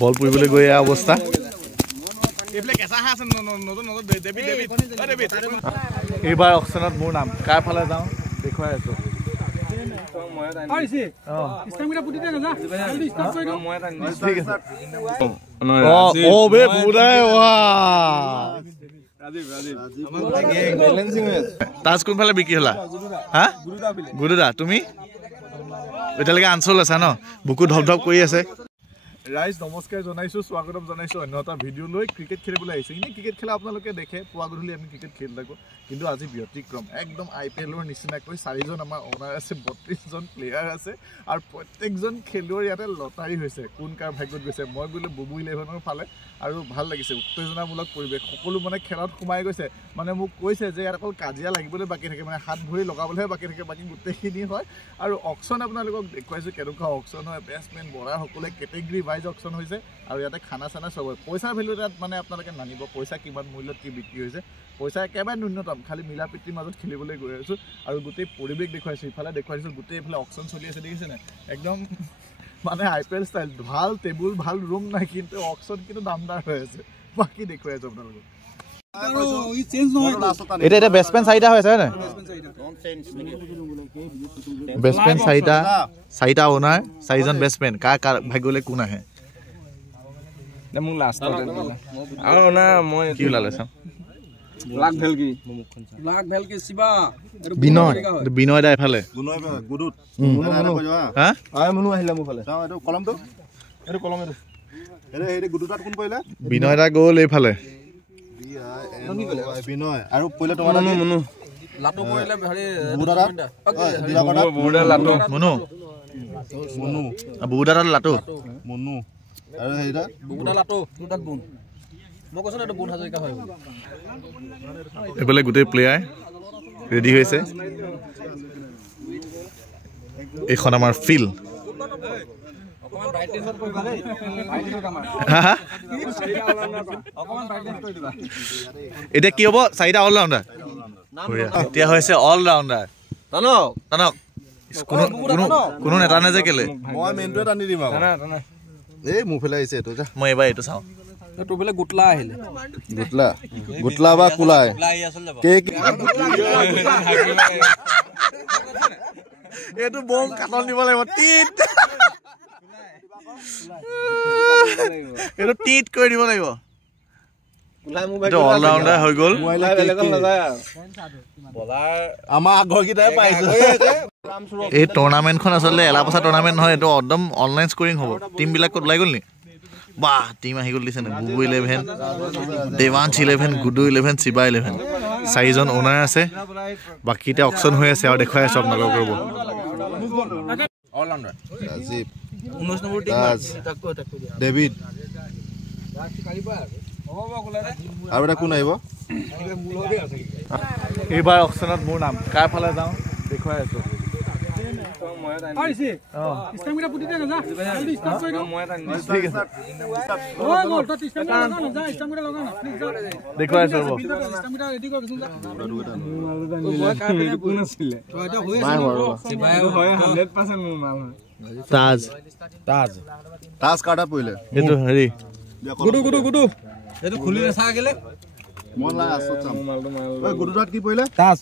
বল পুৰিবলৈ গৈ এয়া অৱস্থা এইবাৰ অকশ্যনত মোৰ নাম কাৰ ফালে যাওঁ দেখুৱাই আছো তাজ কোনফালে বিক্ৰী হলা হা গুৰুদা তুমি এতিয়ালৈকে আঞ্চল আছা ন বুকু ধপ ধপ কৰি আছে ৰাইজ নমস্কাৰ জনাইছো স্বাগতম জনাইছো অন্য এটা ভিডিঅ' লৈ ক্ৰিকেট খেলিবলৈ আহিছো ইনে ক্ৰিকেট খেলা আপোনালোকে দেখে পুৱা গধূলি আমি ক্ৰিকেট খেলি থাকো কিন্তু আজি ব্যতিক্ৰম একদম IPLৰ নিচিনাকৈ 4জন আমাৰ অনাৰ আছে 32জন প্লেয়াৰ আছে আৰু প্ৰত্যেকজন খেলুৱৈ ইয়াতে লটাৰী হৈছে কোন কাৰ ভাগ্যত গৈছে মই গ'লে বুবু 11ৰ ফালে আৰু ভাল লাগিছে উত্তেজনামূলক পৰিৱেশ সকলো মানে খেলত সোমাই গৈছে মানে মোক কৈছে যে ইয়াত অকল কাজিয়া লাগিবলৈ বাকী থাকে মানে হাত ভৰি লগাবলৈহে বাকী থাকে বাকী গোটেইখিনি হয় আৰু অকশ্যন আপোনালোকক দেখুৱাইছো কেনেকুৱা অকশ্যন হয় বেটছমেন বলাৰ সকলে কেটেগৰী ৱাইজ অকশ্যন হৈছে আৰু ইয়াতে খানা চানা চব পইচাৰ ভেলু তাত মানে আপোনালোকে নানিব পইচা কিমান মূল্যত কি বিক্ৰী হৈছে পইচা একেবাৰে ন্যূনতম খালি মিলা প্ৰীতিৰ মাজত খেলিবলৈ গৈ আছো আৰু গোটেই পৰিৱেশ দেখুৱাইছো ইফালে দেখুৱাইছো গোটেই ইফালে অকশ্যন চলি আছে দেখিছে নে একদম মানে IPL ষ্টাইল ভাল টেবুল ভাল ৰুম নাই কিন্তু অকশ্যন কিন্তু দামদাৰ হৈ আছে বাকি দেখুৱাই আছো আপোনালোকক এটা বেটছমেন 4টা হৈ আছে না বেটছমেন 4টা ওনাৰ 4জন বেটছমেন কাৰ ভাগ্যলে কোন আহে না মোক লাষ্ট আৰু না মই কি লালে চাম লাখ ভেলকি শিবা বিনয় দা এফালে গুডুত হা আই মনু আহিলা মোৰ ফালে এইটো কলমটো এইটো গুডুটাত কোন পৰিলে বিনয় দা গ'ল এইফালে বিনয় আৰু পইলে তোমাৰ মনু লাটু পৰিলে হেৰি বুডাটা বুডা লাটু মনু বুডাটা লাটু মনু আৰু হেইটা বুডা লাটু দুটাত বুন মই কৈছো না এটা বুন হাজৰিকা হয় এফালে গোটেই প্লেয়াৰ ৰেডি হৈছে এইখন আমাৰ ফিল্ড এতিয়া কি হ'ব 4টা অলৰাউণ্ডাৰ এতিয়া হৈছে অলৰাউণ্ডাৰ টানক কোনো নেতা নে যে কেলে মই মেইনটোৱে টানি দিম আৰু এই মোৰ ফালে আহিছে এইটো যা মই এবাৰ এইটো চাওঁ তোৰ ফালে গুটলা আহিলে গুটলা বা কুলাই এইটো বম কাটন দিব লাগিব টিট এইটো টিট কৰি দিব লাগিব অলৰাউণ্ডাৰ হৈ গ'ল আমাৰ আগৰ কেইটাই পাইছো এই টুৰ্ণামেণ্টখন আচলতে এলাপচা টুৰ্ণামেণ্ট নহয় এইটো একদম অনলাইন স্কৰিং হ'ব টিমবিলাক ক'ত ওলাই গ'ল নি বাহ টিম আহি গ'ল দিছে নে বুবু 11 দেৱাংশ 11 গুডু 11 শিবা 11 4জন ওনাৰ আছে বাকীটা অকশ্যন হৈ আছে আৰু দেখুৱাই আছো আপোনালোকক ৰ'ব allrounder Rajiv 19 number Tim David আৰু এটা কোন আহিব এইবাৰ অকশ্যনত মোৰ নাম কাৰ ফালে যাওঁ দেখুৱাই আছো দেখুৱাই আছো তাজ কাটা পৰিলে এইটো হেৰি গুডু এইটো খুলি নাছা গেলে মই লা আছো চাম ঐ গুডুটাত কি পৰিলে তাজ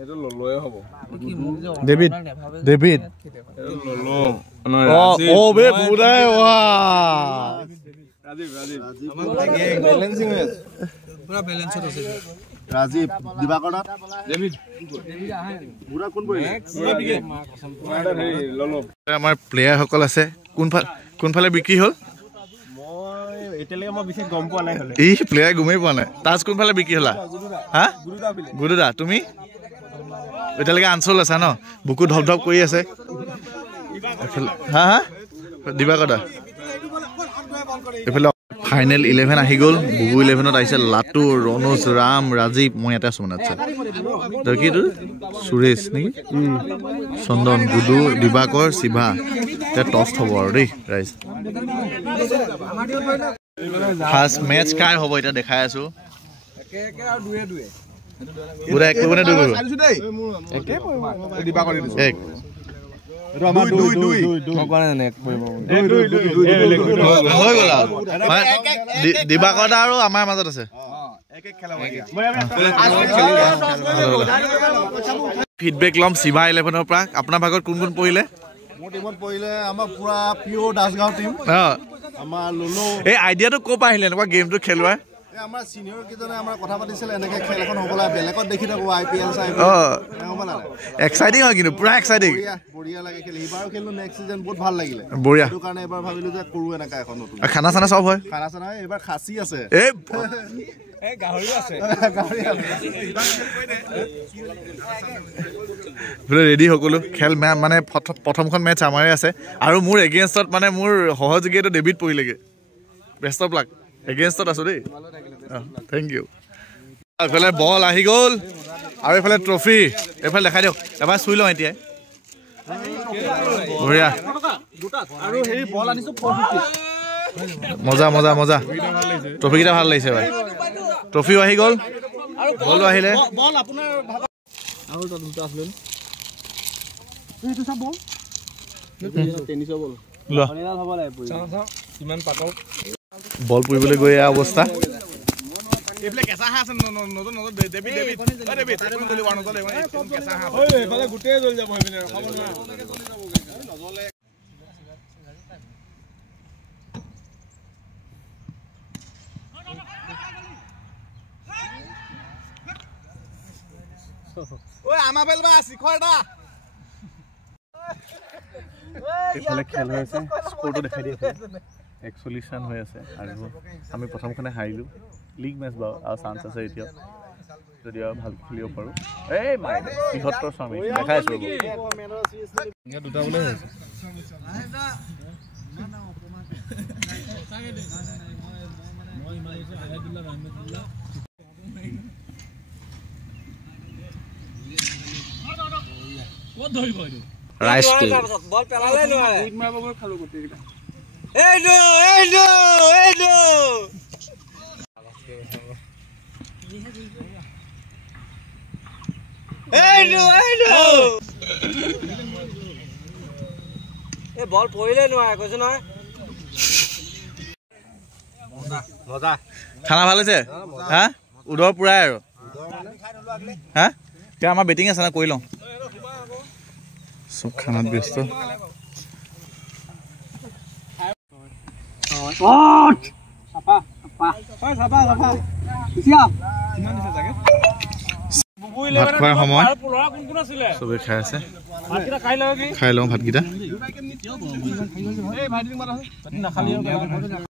এইটো ললয়ে হ'ব ডেভিড এইটো ললো ও বে বুঢ়াই ওয়া ৰাজীৱ বেলেন্সিং হৈ আছে পুৰা বেলেন্সত আছে ৰাজীৱ দিবাকৰনাথ ডেভিড বুঢ়া কোন পৰিলে ললো আমাৰ প্লেয়াৰ সকল আছে কোনফালে বিক্ৰী হ'ল এতিয়ালৈকে মই বিশেষ গম পোৱা নাই হলে এই প্লেয়াৰ গমেই পোৱা নাই তাজ কোনফালে বিক্ৰী হলা হা গুৰুদা তুমি এতিয়ালৈকে আঞ্চল আছা ন বুকু ধপ ধপ কৰি আছে হা দিবাকৰদা এইফালে ফাইনেল 11 আহি গ'ল বুবু 11ত আহিছে লাটু ৰণোজ ৰাম ৰাজীৱ মই ইয়াতে আছো মানে আচ্ছা কি সুৰেশ নেকি চন্দন গুডু দিবাকৰ শিৱা এতিয়া টছ হ'ব আৰু দেই ৰাইজ ফাৰ্ষ্ট মেচ কাৰ হ'ব এতিয়া দেখাই আছো পুৰা এক কৰিবনে দুই কৰিব এক হৈ গ'ল আৰু দিবাকৰ দা আৰু আমাৰ মাজত আছে ফিডবেক ল'ম শিৱা 11ৰ পৰা আপোনাৰ ভাগত কোন কোন পৰিলে মোৰ টিমত পৰিলে আমাৰ পুৰা পিঅ' দাসগাঁও টিম আমাৰ লুলো এই আইডিয়াটো ক'ৰ পৰা আহিলে এনেকুৱা গেমটো খেলোৱা আমাৰ সিনিয়ৰ কিজনে আমাৰ কথা পাতিছিল এনেকৈ খেল এখন হ'বলা বেলেগত দেখি থাকোঁ IPL এক্সাইটিং হয় কিন্তু পুৰা এক্সাইটিং বঢ়িয়া লাগে খেলি এইবাৰো খেলিলোঁ নেক্সট চিজন বহুত ভাল লাগিলে বঢ়িয়া সেইটো কাৰণে এবাৰ ভাবিলোঁ যে কৰোঁ এনেকুৱা এখন নতুন খানা চানা চব হয় খানা চানা এইবাৰ খাচী আছে ৰেডি সকলো খেল মানে প্ৰথমখন মেটচ আমাৰে আছে আৰু মোৰ এগেইনষ্টত মানে মোৰ সহযোগীটো ডেভিড পৰিলেগে বেষ্ট অফ লাক এগেইনষ্টত আছো দেই থেংক ইউ এইফালে বল আহি গ'ল আৰু এইফালে ট্ৰফি এইফালে দেখাই দিয়ক এবাৰ চুই লওঁ এতিয়া বঢ়িয়া মজা মজা মজা ট্ৰফিকেইটা ভাল লাগিছে ভাই ট্ৰফিও আহি গ'ল বলো আহিলে বল পৰিবলৈ গৈ এয়া অৱস্থা এইফালে খেল হৈ আছে স্ক'ৰটো দেখাই দিয়ে 41 ৰান হৈ আছে আৰু আমি প্ৰথমখনে হাৰিলোঁ লীগ মেচ বাৰু আৰু চান্স আছে এতিয়া যদি আৰু ভাল খেলিব পাৰোঁ এই মাই ৭৩ স্বামী দেখাই আছোঁ দুটা বোলে হৈ আছে ৰাইজ বল পেলালে নোৱাৰে উইট মাৰিব গৈ খালো গোটেইটা এই নো এই বল পৰিলে নোৱাৰে কৈছো নহয় মজা খানা ভাল হৈছে হা উদৰ পুৰাই আৰু হা এতিয়া আমাৰ বেটিং আছে না কৰি লওঁ সব খানাত ব্যস্ত ভাত খোৱাৰ সময় চবে খাই আছে খাই লওঁ ভাতকেইটা